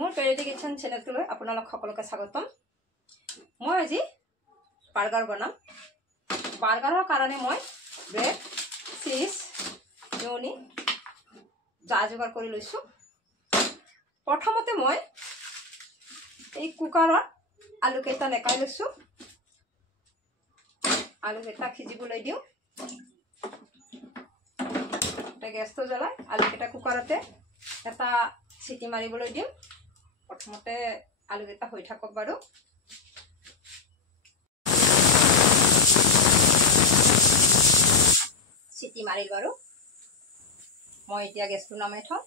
মোৰ পেৰেডি কিচেন চেনেলটোলৈ আপোনালোক সকলোকে স্বাগতম। মই আজি বাৰ্গাৰ বনাম। বাৰ্গাৰৰ কাৰণে মই ব্ৰেড, চিজ, মেয়নি যা যোগাৰ কৰি লৈছোঁ। প্ৰথমতে মই এই কুকাৰত আলুকেইটা নেকাই লৈছোঁ। আলুকেইটা সিজিবলৈ দিওঁ। গেছটো জ্বলাই আলুকেইটা কুকাৰতে এটা চিটি মাৰিবলৈ দিম। প্ৰথমতে আলুকেইটা হৈ থাকক বাৰু। চিটি মাৰিল বাৰু। মই এতিয়া গেছটো নামাই থম।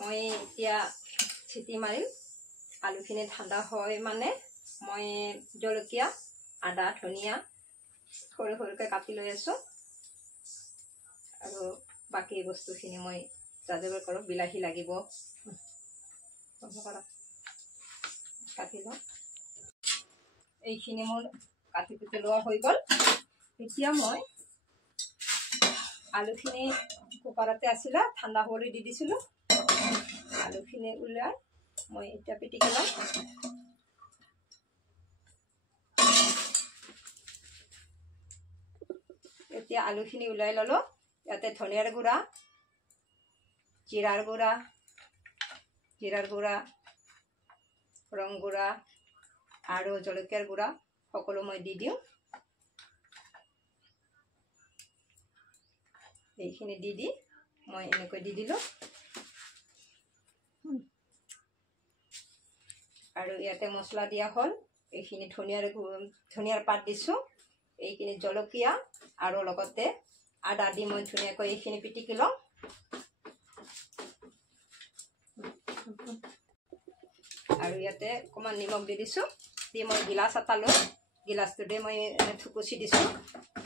মই এতিয়া চিটি মাৰিল। আলুখিনি ঠাণ্ডা হয় মানে মই জলকীয়া, আদা, ধনিয়া সৰু সৰুকৈ কাটি লৈ আছোঁ। আৰু বাকী বস্তুখিনি মই যাজোগাৰ কৰোঁ। বিলাহী লাগিব, কাটি লওঁ। এইখিনি মোৰ কাটি কুটি লোৱা হৈ গ'ল। এতিয়া মই আলুখিনি কুকাৰতে আছিলে, ঠাণ্ডা কৰি দি দিছিলোঁ। আলুখিনি উলিয়াই মই এতিয়া পিটিকি লওঁ। এতিয়া আলুখিনি উলাই ললো। ইয়াতে ধনিয়াৰ গুড়া, জিৰাৰ গুড়া, ৰং গুড়া আৰু জলকীয়াৰ গুড়া সকলো মই দি দিওঁ। এইখিনি দি মই এনেকৈ দি দিলোঁ। আৰু ইয়াতে মছলা দিয়া হ'ল। এইখিনি ধনিয়াৰ পাত দিছোঁ। এইখিনি জলকীয়া আৰু লগতে আদা দি মই ধুনীয়াকৈ এইখিনি পিটিকি লওঁ। আৰু ইয়াতে অকণমান নিমখ দি দিছোঁ। দি মই গিলাচ এটা লৈ গিলাচটোতে মই থুকুচি দিছোঁ।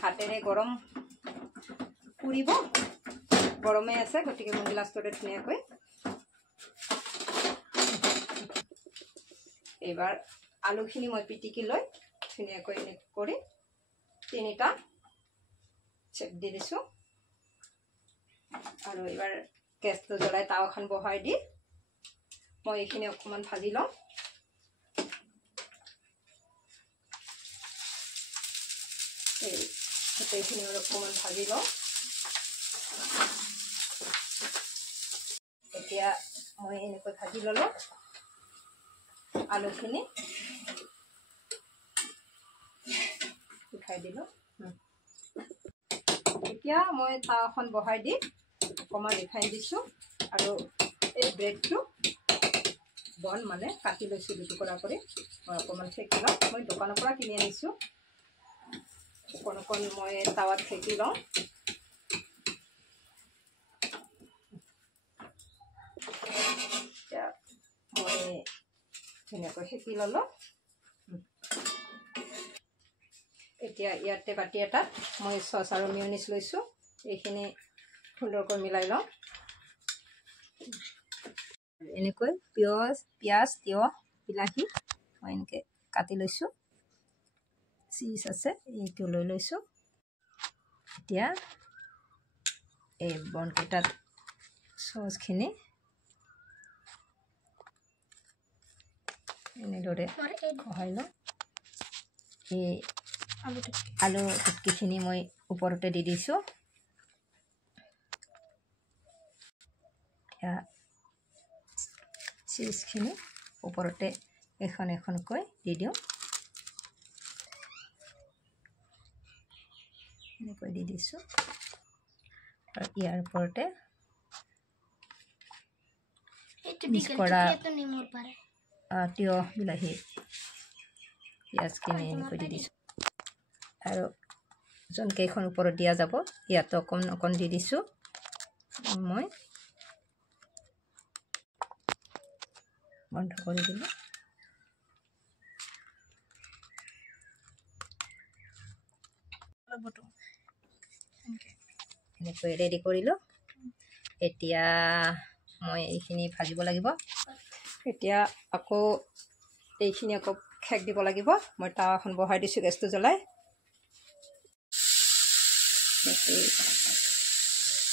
হাতেৰে গৰম পুৰিব, গৰমে আছে, গতিকে মই গিলাচটোতে ধুনীয়াকৈ এইবাৰ আলুখিনি মই পিটিকি লৈ ধুনীয়াকৈ এনেকৈ কৰি 3টা চেপ দি দিছোঁ। আৰু এইবাৰ গেছটো জ্বলাই টাৱাখন বহাই দি মই এইখিনি অকণমান ভাজি লওঁ। এইখিনি অকণমান ভাজি লওঁ। এতিয়া মই এনেকৈ ভাজি ল'লোঁ আলুখিনি। উঠাই দিলোঁ। এতিয়া মই টাৱাখন বহাই দি অকণমান ৰিফাইন দিছোঁ। আৰু এই ব্ৰেডটো বন মানে কাটি লৈছোঁ দুটুকুৰা কৰি। মই অকণমান সেকি লওঁ। মই দোকানৰ পৰা কিনি আনিছোঁ। অকণ মই টাৱাত সেকি লওঁ। এতিয়া মই ধুনীয়াকৈ সেকি ল'লোঁ। এতিয়া ইয়াতে বাতি এটাত মই চচ আৰু মেয়নিজ লৈছোঁ। এইখিনি সুন্দৰকৈ মিলাই লওঁ। এনেকৈ পিঁয়াজ, তিয়ঁহ, বিলাহী মই এনেকৈ কাটি লৈছোঁ। চিজ আছে, এইটো লৈ লৈছোঁ। এতিয়া এই বনকেইটাত চচখিনি এনেদৰে খহাই লওঁ। এই আলু টিক্কিখিনি মই ওপৰতে দি দিছোঁ। এতিয়া চিজখিনি ওপৰতে এখন এখনকৈ দি দিওঁ। এনেকৈ দি দিছোঁ। আৰু ইয়াৰ ওপৰতে মিক্স কৰা তিয়ঁহ, বিলাহী, পিঁয়াজখিনি এনেকৈ দি দিছোঁ। আৰু যোনকেইখন ওপৰত দিয়া যাব ইয়াতো অকণ দি দিছোঁ। মই বন্ধ কৰি দিলোঁ। এনেকৈ ৰেডি কৰিলোঁ। এতিয়া মই এইখিনি ভাজিব লাগিব। এতিয়া আকৌ এইখিনি আকৌ খেক দিব লাগিব। মই টাৱাখন বহাই দিছোঁ গেছটো জ্বলাই।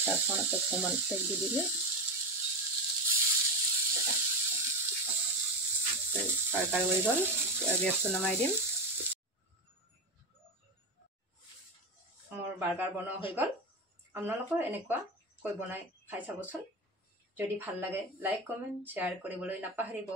তাৰপৰ অকণমান তেল দি দিলোঁ কাৰকাৰ হৈ গ'ল গেছটো নমাই দিম মোৰ বাৰ্গাৰ বনোৱা হৈ গ'ল আপোনালোকৰ এনেকুৱাকৈ বনাই খাই চাবচোন যদি ভাল লাগে লাইক কমেণ্ট শ্বেয়াৰ কৰিবলৈ নাপাহৰিব